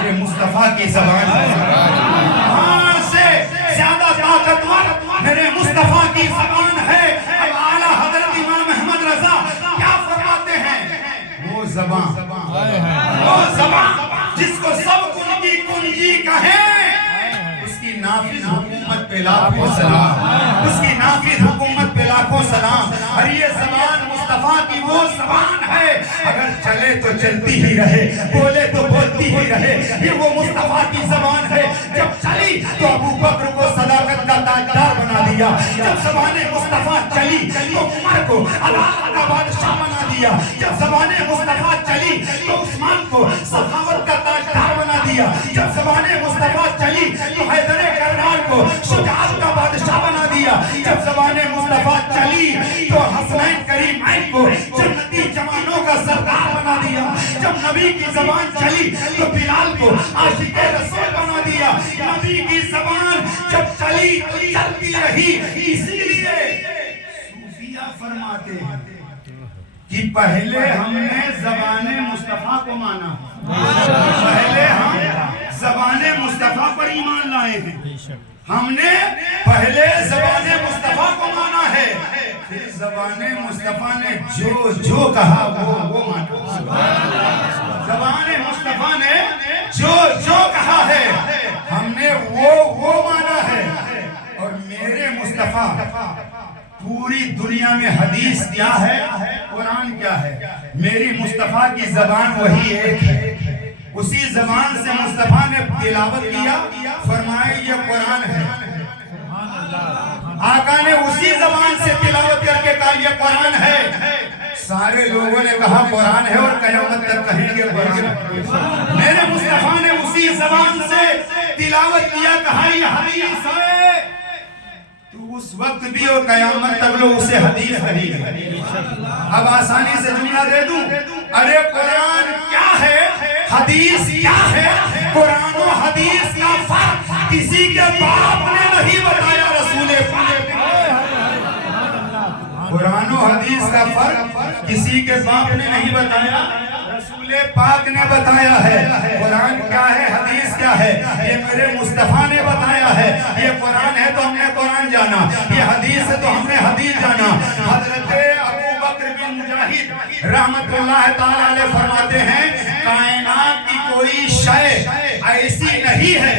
میرے مصطفیٰ کی زبان ہے، قرآن سے زیادہ طاقتور میرے مصطفیٰ کی زبان ہے۔ اب اعلیٰ حضرت امام احمد رضا کیا فرماتے ہیں؟ وہ زبان جس کو سب کن کی کنجی کہیں، اس کی نافذ حکومت پہ لاکھوں سلام، اس کی نافذ حکومت پہ لاکھوں سلام۔ اور یہ زبان مصطفیٰ کی وہ زبان ہے، اگر چلے تو چلتی ہی رہے، بولے تو بولتی ہی رہے، یہ وہ مصطفیٰ کی زبان ہے۔ جب چلی تو ابو بکر کو صداقت کا تاجدار بنا دیا، جب زبان مصطفیٰ چلی تو عمر کو عدالت کا بادشاہ بنا دیا، جب زبان مصطفیٰ چلی تو عثمان کو سخاوت کا تاجدار بنا دیا، جب زبان مصطفیٰ چلی تو حیدر کرار کو شجاعت کا بادشاہ بنا دیا، جب زبان مصطفیٰ چلی تو حسنین کریمین کو جنتی جوانوں کا سردار بنا دیا، جب نبی کی زبان چلی تو بلال کو عاشق رسول بنا دیا۔ نبی کی زبان جب چلی تو چلتی رہی، اسی لیے صوفیہ فرماتے ہیں کہ پہلے ہم نے زبان مصطفیٰ کو مانا، پہلے ہم زبان مصطفیٰ پر ایمان لائے ہیں، ہم نے پہلے زبان مصطفیٰ کو مانا ہے، پھر زبان مصطفیٰ نے جو کہا وہ مانا، زبان مصطفیٰ نے جو کہا ہے ہم نے وہ مانا ہے۔ اور میرے مصطفیٰ پوری دنیا میں حدیث کیا ہے، قرآن کیا ہے، میری مصطفیٰ کی زبان وہی ایک ہے، اسی زبان سے مصطفیٰ نے تلاوت کیا، فرمایا یہ قرآن ہے، آقا نے اسی زبان سے تلاوت کر کے کہا یہ قرآن ہے، سارے لوگوں نے کہا قرآن ہے اور قیامت تک کہیں گے قرآن ہے۔ میرے مصطفیٰ نے اسی زبان سے تلاوت کیا، کہا یہ حدیث ہے، تو اس وقت بھی اور قیامت تک لوگ اسے حدیث کہیں گے۔ اب آسانی سے جملہ دے دوں، ارے قرآن کیا ہے، حدیث کیا ہے، قرآن و حدیث کا فرق کسی کے باپ نے نہیں بتایا، رسول پاک نے۔ قرآن و حدیث کا فرق کسی کے باپ نے نہیں بتایا، رسول پاک نے بتایا ہے۔ قرآن کیا ہے، حدیث کیا ہے، یہ میرے مصطفیٰ نے بتایا ہے۔ یہ قرآن ہے تو ہم نے قرآن جانا، یہ حدیث ہے تو ہم نے حدیث جانا۔ حضرت ابو بکر بن مجاہد رحمت اللہ تعالیٰ علیہ فرماتے ہیں کائنات کی کوئی شے ایسی نہیں ہے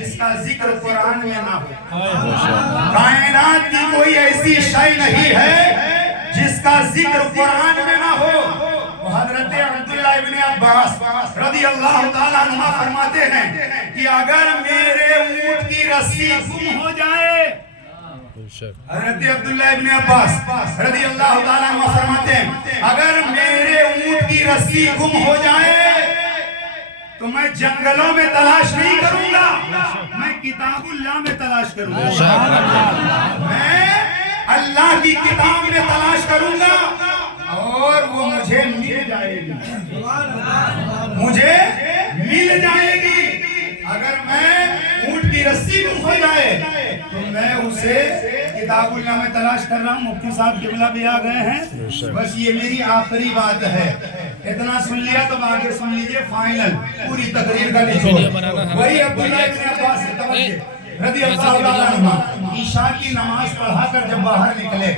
جس کا ذکر قرآن میں نہ ہو، کائنات کی کوئی ایسی شے نہیں ہے جس کا ذکر قرآن میں نہ ہو۔ حضرت عبداللہ ابن عباس رضی اللہ تعالیٰ عنہ فرماتے ہیں کہ اگر میرے اونٹ کی رسی گم ہو جائے، حضرت عبداللہ ابن عباس رضی اللہ تعالیٰ عنہ فرماتے ہیں اگر میرے اونٹ کی رسی گم ہو جائے تو میں جنگلوں میں تلاش نہیں کروں گا، میں کتاب اللہ میں تلاش کروں گا، میں اللہ کی کتاب میں تلاش کروں گا اور وہ مجھے مل جائے گی، مجھے مل جائے گی۔ اگر میں اونٹ کی رسی گم ہو جائے تو میں اسے کتاب اللہ میں تلاش کر رہا ہوں۔ مفتی صاحب قبلہ بھی آ گئے ہیں، بس یہ میری آخری بات ہے، اتنا سن لیا تو آگے سن لیجئے، فائنل پوری تقریر کا نچوڑ وہی عبداللہ ابن عباس سے توجہ رضی اللہ عنہ عشاء کی نماز پڑھا کر جب باہر نکلے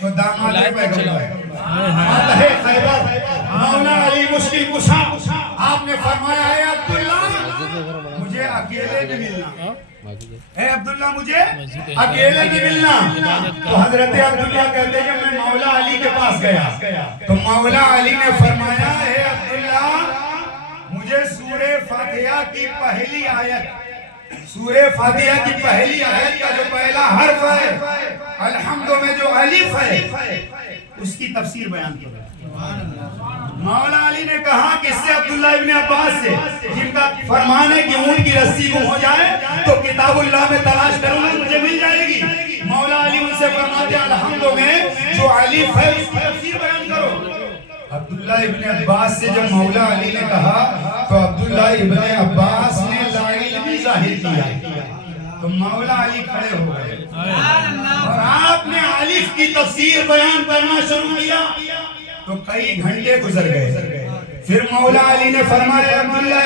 تو داماد پیغمبر فاتح خیبر مولا علی مشکل کشا آپ نے فرمایا ہے عبداللہ مجھے اکیلے نہیں ملنا، اے عبداللہ مجھے اکیلے نہیں ملنا۔ تو حضرت عبداللہ کہتے ہیں میں مولا علی کے پاس گیا تو مولا علی نے فرمایا اے عبداللہ مجھے سورہ فاتحہ کی پہلی آیت، سورہ فاتحہ کی پہلی آیت کا جو پہلا حرف ہے الحمد میں جو الف ہے اس کی تفسیر بیان کرو۔ مولا علی نے کہا کہ اس سے عبداللہ ابن عباس سے جن کا فرمان ہے کہ اونٹ کی رسی گم ہو جائے تو کتاب اللہ میں تلاش کروں گا مجھے مل جائے گی۔ مولا علی ان سے فرماتے ہیں الحمد میں جو الف ہے اس کی تفسیر بیان کرو۔ عبداللہ ابن عباس سے جب مولا علی نے کہا تو عبداللہ ابن عباس نے لا علمی ظاہر کیا تو مولا علی کھڑے ہو گئے اور آپ نے الف کی تفسیر بیان کرنا شروع کیا تو کئی گھنٹے گزر گئے۔ پھر مولا علی نے فرمایا عبداللہ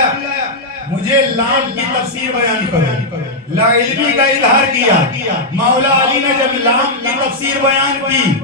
مجھے لام کی تفسیر بیان کرو. لا علمی کا اظہار کیا. مولا علی نے جب لام کی تفسیر بیان کی